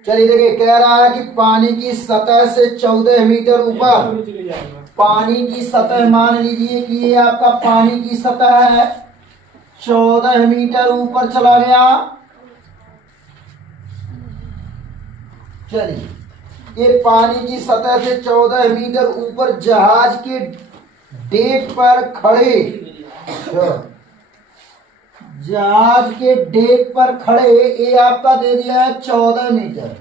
चलिए देखिए, कह रहा है कि पानी की सतह से 14 मीटर ऊपर, पानी की सतह मान लीजिए कि ये आपका पानी की सतह है, 14 मीटर ऊपर चला गया। चलिए, ये पानी की सतह से 14 मीटर ऊपर जहाज के डेक पर खड़े, जहाज के डेक पर खड़े, ये आपका दे दिया है 14 मीटर।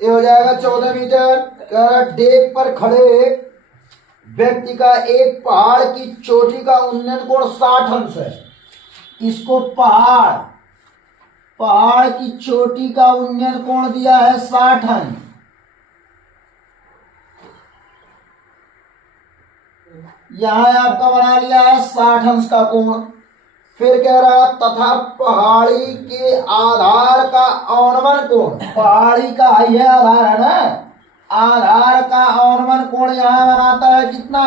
ये हो जाएगा 14 मीटर। डेक पर खड़े व्यक्ति का एक पहाड़ की चोटी का उन्नयन कोण 60 अंश है। इसको पहाड़ की चोटी का उन्नयन कोण दिया है 60 अंश। यहां आपका बना लिया है 60 अंश का कोण। फिर कह रहा है तथा पहाड़ी के आधार का औनमन कोण, पहाड़ी का यह आधार है ना, आधार का औनमन कोण यहां बनाता है कितना?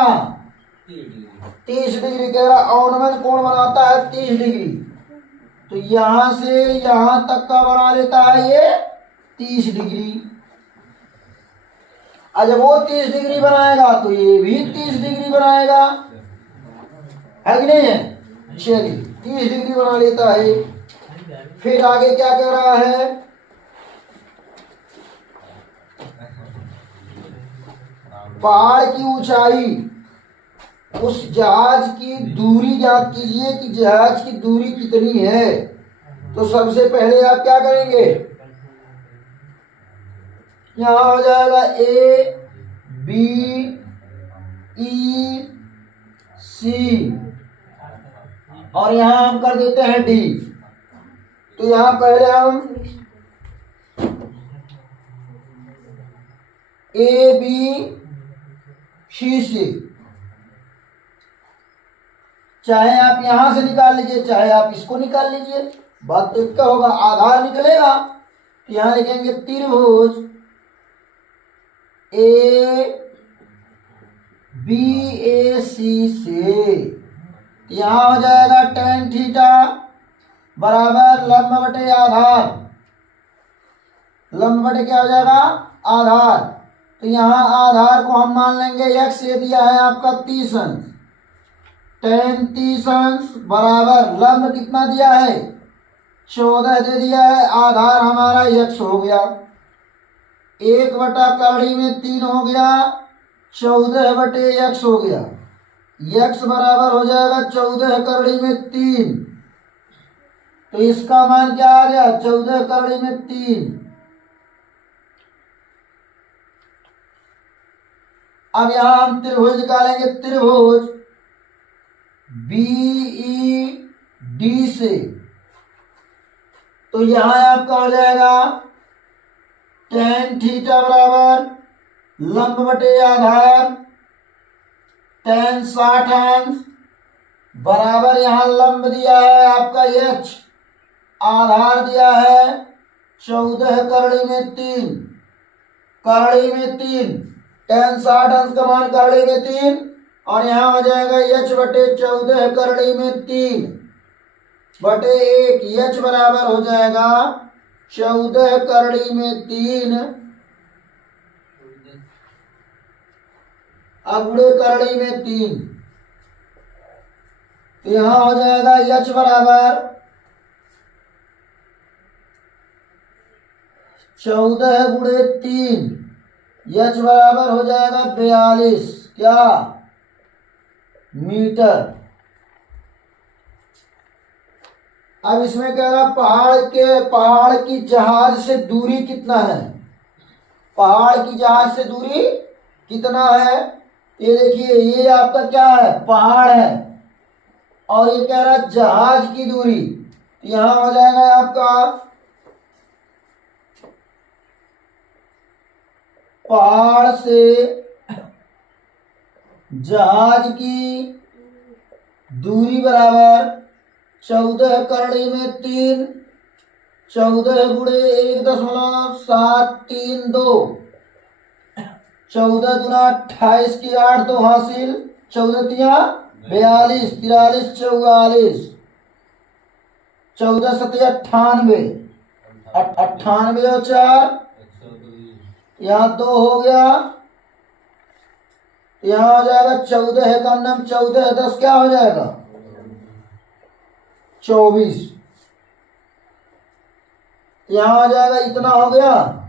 30 डिग्री। कह रहा औनमन कोण बनाता है 30 डिग्री। तो यहां से यहां तक का बना लेता है ये 30 डिग्री। जब वो 30 डिग्री बनाएगा तो ये भी 30 डिग्री बनाएगा, है कि नहीं है? चलिए, 30 डिग्री बना लेता है। फिर आगे क्या कह रहा है? पहाड़ की ऊंचाई, उस जहाज की दूरी ज्ञात कीजिए कि जहाज की दूरी कितनी है। तो सबसे पहले आप क्या करेंगे? यहां हो जाएगा ए बी ई सी और यहां हम कर देते हैं डी। तो यहां पहले हम ए बी सी से, चाहे आप यहां से निकाल लीजिए चाहे आप इसको निकाल लीजिए, बात तो क्या होगा, आधार निकलेगा। तो यहां लिखेंगे त्रिभुज ए बी ए सी से, यहां हो जाएगा tan थीटा बराबर लंब बटे आधार, लंब बटे क्या हो जाएगा? आधार। तो यहां आधार को हम मान लेंगे x, ये दिया है आपका 30 अंश, tan 30 अंश बराबर लंब कितना दिया है? 14 दे दिया है, आधार हमारा x हो गया, 1/3 हो गया, 14/x हो गया। x बराबर हो जाएगा 14/3। तो इसका मान क्या आ गया? 14/3। अब यहां हम त्रिभुज निकालेंगे, त्रिभुज बीई डी से। तो यहां आपका हो जाएगा tan थीटा बराबर लंब बटे आधार tan 60 अंश बराबर, यहां लंब दिया है आपका h, आधार दिया है 14/3, करड़ी में 3, tan 60 अंश का मान करड़ी में 3 और यहां हो जाएगा h बटे 14/3 बटे 1, h बराबर हो जाएगा 14/3 अगुड़े करड़ी में 3। तो यहां हो जाएगा h बराबर 14 गुणे 3, h बराबर हो जाएगा 42 क्या मीटर। अब इसमें कह रहा पहाड़ की जहाज से दूरी कितना है? पहाड़ की जहाज से दूरी कितना है? ये देखिए, ये आपका क्या है? पहाड़ है, और ये कह रहा है जहाज की दूरी। यहां हो जाएगा आपका पहाड़ से जहाज की दूरी बराबर 14 करड़ी में 3, 14 गुणे 1.732, 14 दूना 28 की 8 तो हासिल, 14 तिया 42, 43 44, 14 सत्या 98, 98 और 4 यहाँ 2 हो गया, यहाँ हो जाएगा 14 है का नाम 14 है 10 क्या हो जाएगा 24, यहाँ हो जाएगा इतना हो गया,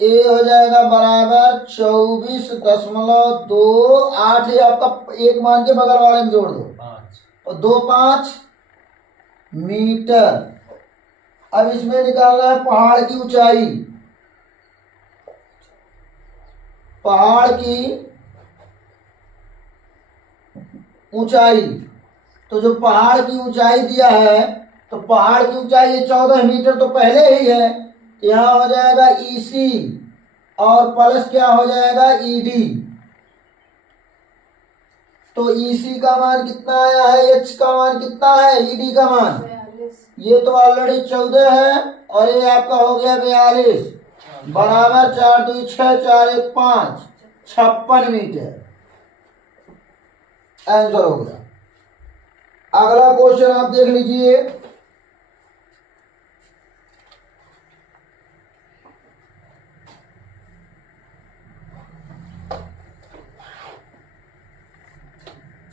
ए हो जाएगा बराबर 24.28 है आपका, एक मान के बगल वाले में जोड़ दो और 2.5 मीटर। अब इसमें निकालना है पहाड़ की ऊंचाई, पहाड़ की ऊंचाई, तो जो पहाड़ की ऊंचाई दिया है तो पहाड़ की ऊंचाई 14 मीटर तो पहले ही है, यहाँ हो जाएगा EC और प्लस क्या हो जाएगा ED। तो EC का मान कितना आया है, H का मान कितना है, ED का मान ये तो ऑलरेडी 14 है और ये आपका हो गया 42 बराबर 4 2 6 4 1 5 56 मीटर आंसर हो गया। अगला क्वेश्चन आप देख लीजिए,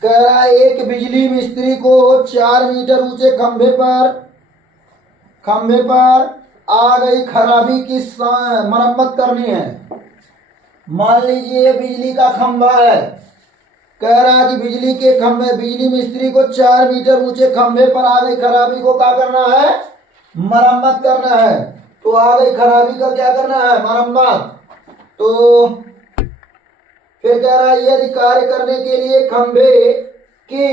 कह रहा है एक बिजली मिस्त्री को 4 मीटर ऊंचे खंभे पर आ गई खराबी की मरम्मत करनी है। मान लीजिए बिजली का खंभा है, कह रहा है कि बिजली मिस्त्री को 4 मीटर ऊंचे खंभे पर आ गई खराबी को क्या करना है, मरम्मत करना है। तो आ गई खराबी का क्या करना है, मरम्मत। तो फिर कह रहा है यदि कार्य करने के लिए खंभे के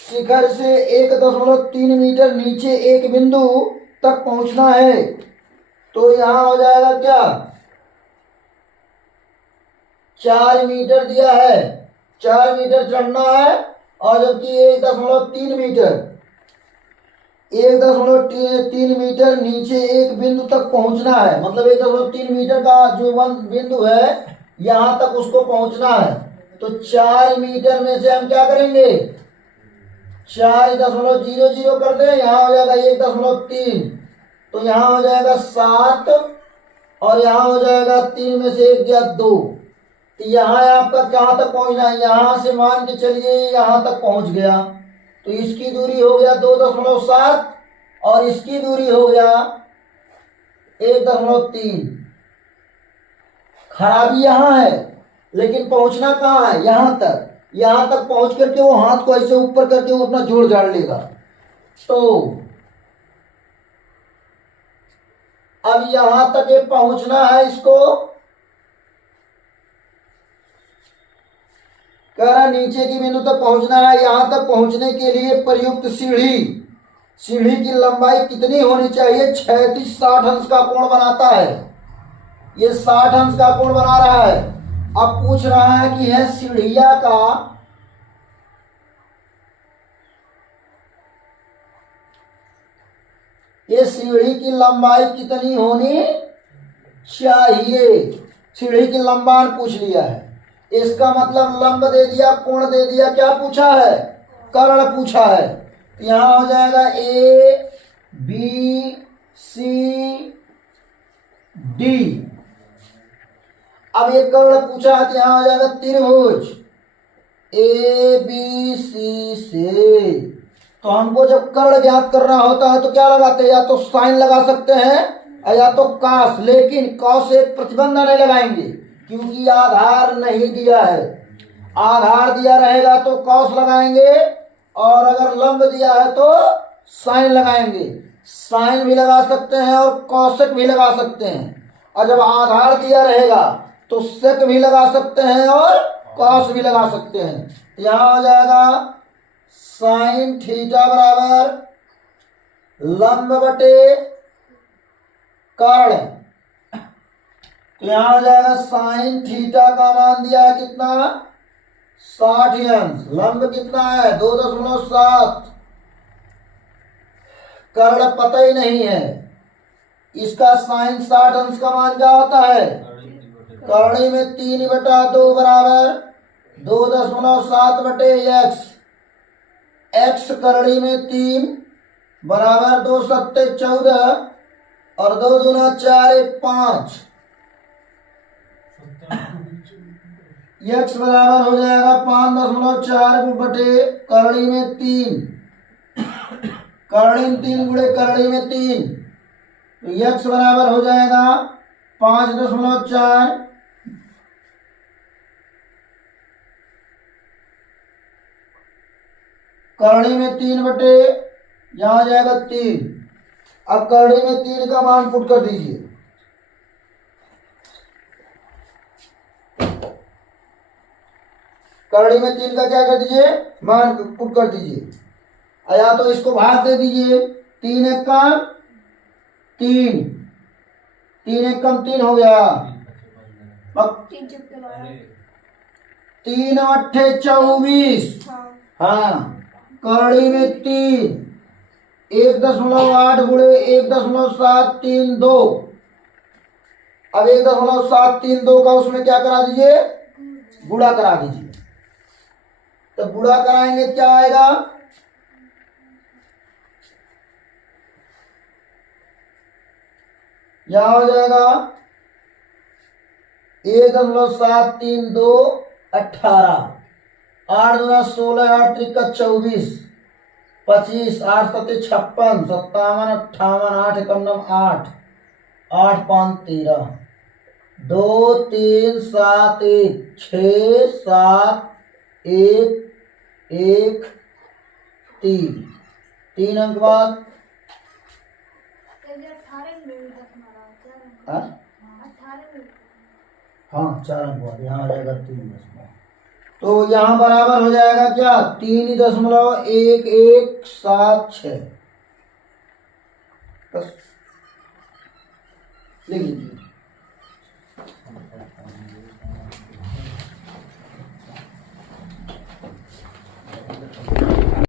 शिखर से 1.3 मीटर नीचे एक बिंदु तक पहुंचना है, तो यहां हो जाएगा क्या 4 मीटर दिया है, 4 मीटर चढ़ना है और जबकि 1.3 मीटर नीचे एक बिंदु तक पहुंचना है, मतलब 1.3 मीटर का जो बिंदु है यहां तक उसको पहुंचना है। तो 4 मीटर में से हम क्या करेंगे 4.00 कर दें, यहाँ हो जाएगा 1.3, तो यहाँ हो जाएगा 7 और यहाँ हो जाएगा 3 में से 1 गया 2। तो यहाँ आपका कहाँ तक पहुंचना है, यहाँ से मान के चलिए यहाँ तक पहुंच गया, तो इसकी दूरी हो गया 2.7 और इसकी दूरी हो गया 1.3। खराबी यहाँ है लेकिन पहुंचना कहाँ है, यहाँ तक पहुंच करके वो हाथ को ऐसे ऊपर करके वो अपना जोड़ जाड़ लेगा। तो अब यहां तक ये पहुंचना है, इसको कह रहा नीचे की बिंदु तक पहुंचना है। यहां तक पहुंचने के लिए प्रयुक्त सीढ़ी की लंबाई कितनी होनी चाहिए, 36-60 अंश का कोण बनाता है, ये 60 अंश का कोण बना रहा है। अब पूछ रहा है कि है सीढ़िया का ये सीढ़ी की लंबाई कितनी होनी चाहिए, सीढ़ी की लंबाई पूछ लिया है। इसका मतलब लंब दे दिया, कोण दे दिया, क्या पूछा है, कर्ण पूछा है। यहां हो जाएगा ABCD। अब ये कर्ण पूछा है तो यहां हो जाएगा त्रिभुज ABC से। तो हमको जब कर्ण ज्ञात करना होता है तो क्या लगाते हैं, या तो साइन लगा सकते हैं या तो कॉस, लेकिन कॉस एक प्रतिबंध नहीं लगाएंगे क्योंकि आधार नहीं दिया है। आधार दिया रहेगा तो कॉस लगाएंगे और अगर लंब दिया है तो साइन लगाएंगे। साइन भी लगा सकते हैं और कौशिक भी लगा सकते हैं, और जब आधार दिया रहेगा तो सेक भी लगा सकते हैं और कॉस भी लगा सकते हैं। यहां हो जाएगा साइन थीटा बराबर लंब बटे कर्ण। तो यहां हो जाएगा साइन थीटा का मान दिया है कितना 60 अंश, लंब कितना है 2.7, कर्ण पता ही नहीं है। इसका साइन 60 अंश का मान क्या होता है करणी में 3/2 बराबर 2.7/x। x करणी में 3 बराबर 2 सत्ते 14 और 2 दूना 4 1 5। x बराबर हो जाएगा 5.4 बटे करणी में 3, करणी में 3 गुणे करणी में 3, तो x बराबर हो जाएगा 5.4 करणी में 3 बटे यहां आ जाएगा 3। अब करणी में 3 का मान पुट कर दीजिए। करणी में 3 का क्या कर दीजिए, मान पुट कर दीजिए। या तो इसको भाग दे दीजिए, 3 एकम 3, 3 एकम 3 हो गया। 3 अट्ठे 24। हाँ, करणी में 3 1.8 गुणे 1.732। अब 1.732 का उसमें क्या करा दीजिए, गुणा करा दीजिए। तो गुणा कराएंगे क्या आएगा, यहां हो जाएगा 1.732 18, 8 दूना 16, 8 त्रिका 24, 25, 8 सत्ते 56, 57, 58, 8 एकम 8, 8 5 13, 2 3 7 1 6 7 1 1 3, 3 अंक बाद हाँ 4 अंक बाद यहाँ आ जाएगा 3। तो यहाँ बराबर हो जाएगा क्या, 3.1176। बस लिख लीजिए।